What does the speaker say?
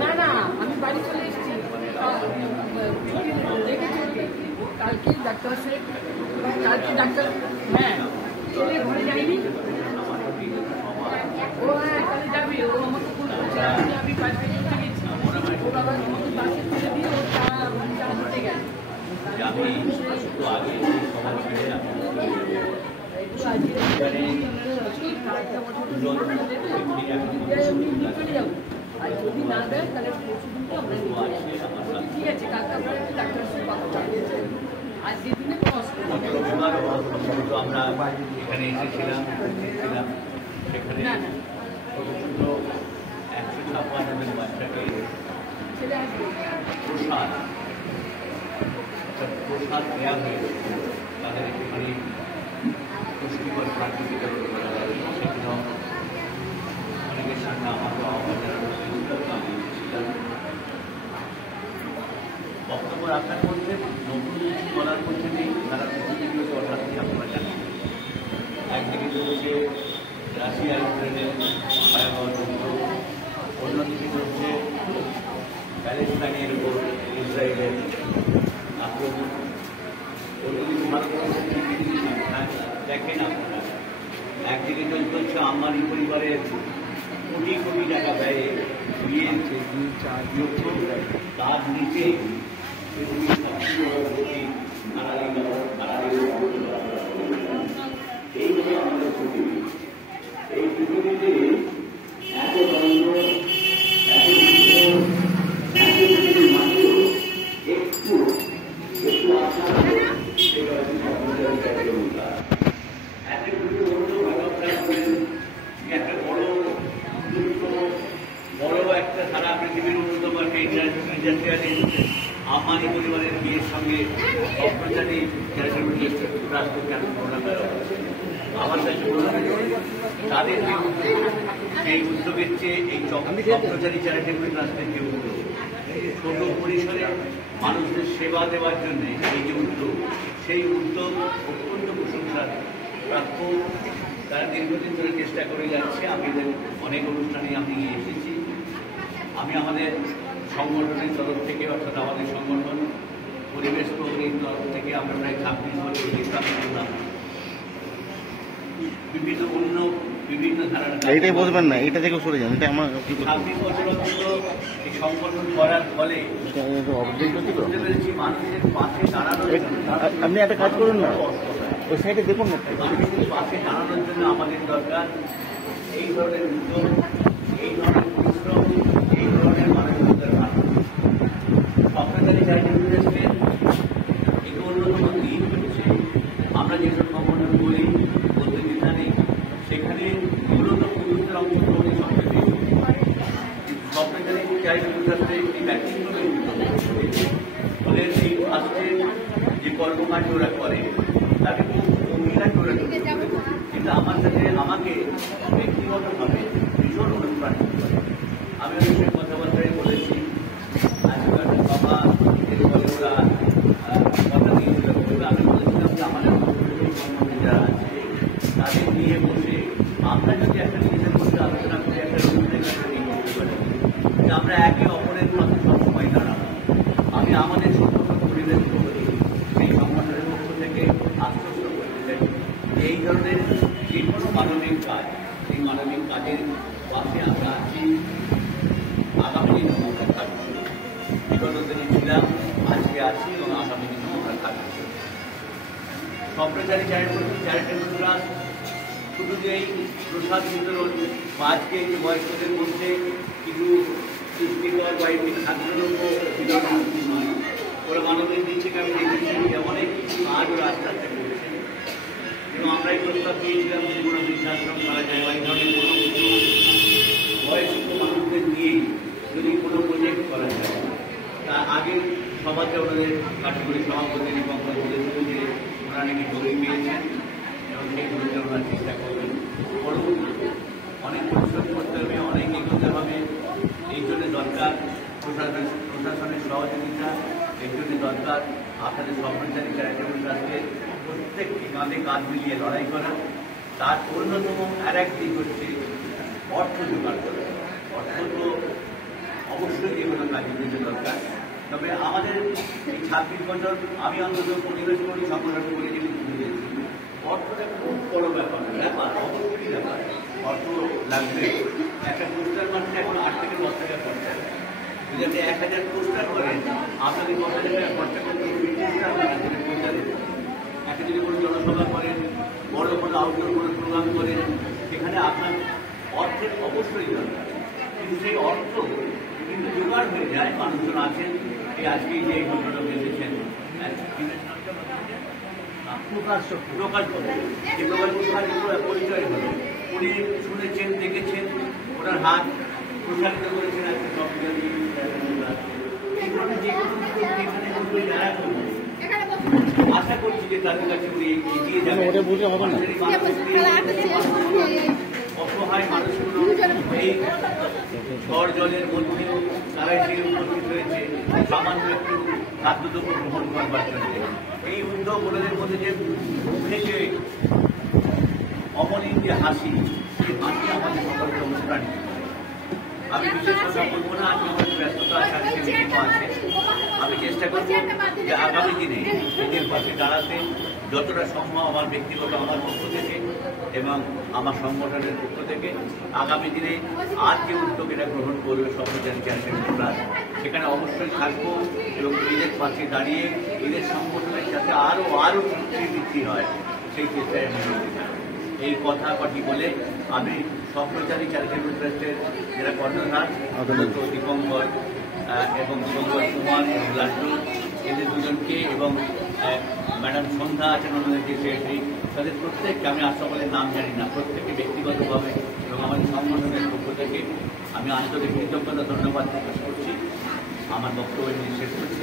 না না আমি বাড়ি চলে এসেছি কালকে ডাক্তার হ্যাঁ ছেলে ঘরে যায়নি ও হ্যাঁ কালে যাবে ও আমাকে ফোন করছে আমি 5 মিনিট উঠে গেছি ও বাবা আমাকে বাসে ছেড়ে দিয়ে ও চা দিতে গেছে চলে যাবো আর যদি না দেয় তাহলে ঠিক আছে কালকে আপনার একটু ডাক্তারের সাথে কথা চালিয়েছে আজকের দিনে কোনো অসুবিধা আমরা এখানে এসেছিলাম সেখানে না না 156 জনের বাচ্চাকে ছেলে আসবে প্রসাদ দেওয়া হয়েছে তাদের একটুখানি পুষ্টিকর খাদ্য বিতরণ করা হয় সেগুলো অনেকের সামনে আমাকে আহ্বান জানানো হয়েছিল আমি এসেছিলাম বক্তব্য রাখার মধ্যে নতুন কিছু বলার মধ্যে নেই তারা পৃথিবীগুলোকে অশান্তি আপনারা জানেন একদিকে চলছে রাশিয়া ইউক্রেনের ভয়াবহ যুদ্ধ অন্যদিকে চলছে প্যালেস্টাইনের উপর ইসরায়েলের আক্রমণ অন্যদিকে ভারতবর্ষের দেখেন আপনারা একদিকে চলছে আম্বানি পরিবারের কোটি কোটি টাকা ব্যয়ে বিয়ের তার নিচে এইভাবে আমাদের পৃথিবী এই পৃথিবীতে এত দ্বন্দ্ব একটু আশা একটা বড় একটা সারা পৃথিবীর অন্যতম একটা ইন্ডাস্ট্রিয়ালিস্ট আম্বানি পরিবারের বিয়ের সঙ্গে সম্প্রচারী চ্যারিটেবল ট্রাস্ট কেন তুলনা করা হচ্ছে আমার কাছে তাদের যে উদ্যোগ সেই উদ্যোগের চেয়ে এই সম্প্রচারী চ্যারিটেবল ট্রাস্টের যে উদ্যোগ ছোট পরিসরে মানুষদের সেবা দেওয়ার জন্য এই যে উদ্যোগ সেই উদ্যোগ অত্যন্ত প্রশংসার প্রাপ্য তারা দীর্ঘদিন ধরে চেষ্টা করে যাচ্ছে আমি অনেক অনুষ্ঠানে আমি এসেছি আমি আমাদের সংগঠনের তরফ থেকে অর্থাৎ আমাদের সংগঠন পরিবেশ প্রহরীর তরফ থেকে আমরা প্রায় 26 বছর বিস্তার করলাম বিভিন্ন ধারণা এইটাই বলবেন না এটা থেকে সরে যান এটা আমার 26 বছর অন্তত এই সংগঠন করার ফলে বুঝতে পেরেছি মানুষের পাশে দাঁড়ানোর আপনি একটা কাজ করুন না ওই সাইডে দেখুন না মানুষের পাশে দাঁড়ানোর জন্য আমাদের দরকার এই ধরনের উদ্যোগ এই ধরনের পরিশ্রম এই ধরনের মানসিকতার ভাব সম্প্রদায়ের চ্যারিটেবল ট্রাস্টের একটি অন্যতম দিক হচ্ছে আমরা যেসব সংগঠন করি বলতে দ্বিধা নেই সেখানে মূলত পুরুষদের অংশগ্রহণে সবচেয়ে সম্প্রদায়ের চ্যারিটেবল ট্রাস্টে একটি ব্যক্তিগতভাবে ওদের এই ট্রাস্টের যে কর্মকাণ্ড ওরা করে তাকে খুব মহিলায় করে কিন্তু আমার সাথে আমাকে ব্যক্তিগতভাবে ভীষণ অনুপ্রাণিত করে আমি ওদের সঙ্গে কথাবার্তায় বলেছি আজকাল বাবা এর ফলে ওরা কথা দিয়েছিল আমি বলেছিলাম যে আমাদের সম্বন্ধে যারা আছে তাদের নিয়ে বসে আমরা যদি একটা নিজেদের মধ্যে আলোচনা করে একটা রূপরেখা তৈরি করতে পারি যে আমরা একে অপরের পাশে সবসময় দাঁড়াবো আমি আমাদের সংগঠন পরিবেশ করি সেই সংগঠনের পক্ষ থেকে আশ্বস্ত করতে চাই এই ধরনের যে কোনো মানবিক কাজ সেই মানবিক কাজের পাশে আমরা আছি আগামী দিনে আমরা থাকবো বিগত দিনে ছিলাম আজকে আছি এবং আগামী দিনে আমরা থাকবো সম্প্রচারী চ্যারিটেবল ট্রাস্ট শুধু যে এই প্রসাদ বিতরণ বা আজকে এই বয়স্কদের মধ্যে কিছু পুষ্টিকর বা একটি খাদ্যদ্রব্য বিতরণ নয় ওরা মানবের দিক থেকে আমি দেখেছি যে অনেক কাজ ওরা আস্তে আস্তে করছে এবং আমরা এই প্রস্তাব দিয়েছিলাম যে কোনো বৃদ্ধাশ্রম করা যায় বা এই ধরনের কোনো কিছু বয়স্ক মানুষদের নিয়ে যদি কোনো প্রজেক্ট করা যায় তা আগে সভাতে ওনাদের কার্যকরী সভাপতি দীপঙ্কর বলেছিলেন যে ওনারা নাকি জমি পেয়েছেন এবং সেই জমিতে ওনারা চেষ্টা করবেন পরবর্তীতে অনেক পরিশ্রম করতে হবে অনেক এগোতে হবে এই জন্য দরকার প্রশাসনের সহযোগিতা এর জন্য দরকার আপনাদের সম্প্রচারী চ্যারিটেবল ট্রাস্টের প্রত্যেকটি কাঁধে কাঁধ মিলিয়ে লড়াই করা তার অন্যতম আর এক দিক হচ্ছে অর্থ জোগাড় করা। অর্থ তো অবশ্যই যে কোনো কাজের জন্য দরকার, তবে আমাদের এই 26 বছর আমি অন্তত পরিবেশ করি, সংগঠন করি, যেগুলো বুঝেছি অর্থটা খুব বড় ব্যাপার, অবশ্যই ব্যাপার। অর্থ লাগবে। একটা পোস্টার মারতে এখন 8 থেকে 10 টাকা খরচা। যদি আপনি 1000 পোস্টার করেন, আপনাদের 10,000 টাকা খরচা করতে পোস্টার প্রচারে। একটা যদি কোনো জনসভা করেন, বড় কোনো আউটডোর কোনো প্রোগ্রাম করেন, সেখানে আপনার অর্থের অবশ্যই দরকার। কিন্তু সেই অর্থ কিন্তু জোগাড় হয়ে যায়। মানুষজন আছেন, এই আজকে যে ঘটনা বেঁধেছেন প্রকাশ এই প্রকাশ পরিচয় হল, উনি শুনেছেন, দেখেছেন, ওনার হাত প্রসারিত করেছেন একটা সম্প্রদায়। এই ধরনের যে কোনো যারা করবেন, আশা করছি যে তাদের কাছে উনি এগিয়ে যাবেন। অসহায় মানুষগুলো এই ঝড় জলের মধ্যেও তারা এসে উপস্থিত হয়েছে সামান্য একটু খাদ্যদ্রব্য গ্রহণ করবার জন্য। এই উদ্যোগ ওনাদের মধ্যে যে মুখে যে অমলিন যে হাসি, সেই হাসি আমাদের সকলকে অনুপ্রাণিত। আমি বিশেষ কথা বলবো না, আজকে আমাদের ব্যস্ততা আছে, আমি চেষ্টা করবো যে আগামী দিনে এদের পাশে দাঁড়াতে যতটা সম্ভব আমার ব্যক্তিগত আমার পক্ষ থেকে এবং আমার সংগঠনের পক্ষ থেকে। আগামী দিনে আর যে উদ্যোগ এটা গ্রহণ করবে সর্বজনীন চ্যারিটেবল, সেখানে অবশ্যই থাকবো এবং এদের পাশে দাঁড়িয়ে এদের সংগঠনের সাথে আরও শক্তি বৃদ্ধি হয় সেই চেষ্টায় আমি করতে চাই। এই কথা কটি বলে আমি স্বপ্নচারী চ্যারিটেবল ট্রাস্টের যারা কর্ণধার দীপঙ্কর এবং দীপঙ্কর কুমার এবং লাড্ডু, এদের দুজনকে এবং ম্যাডাম সন্ধ্যা আছেন ওনাদের যে সেক্রেটারি, তাদের প্রত্যেককে আমি আর সকলের নাম জানি না, প্রত্যেককে ব্যক্তিগতভাবে এবং আমাদের সংগঠনের পক্ষ থেকে আমি আন্তরিক কৃতজ্ঞতা ধন্যবাদ প্রকাশ করছি। আমার বক্তব্য শেষ করছি।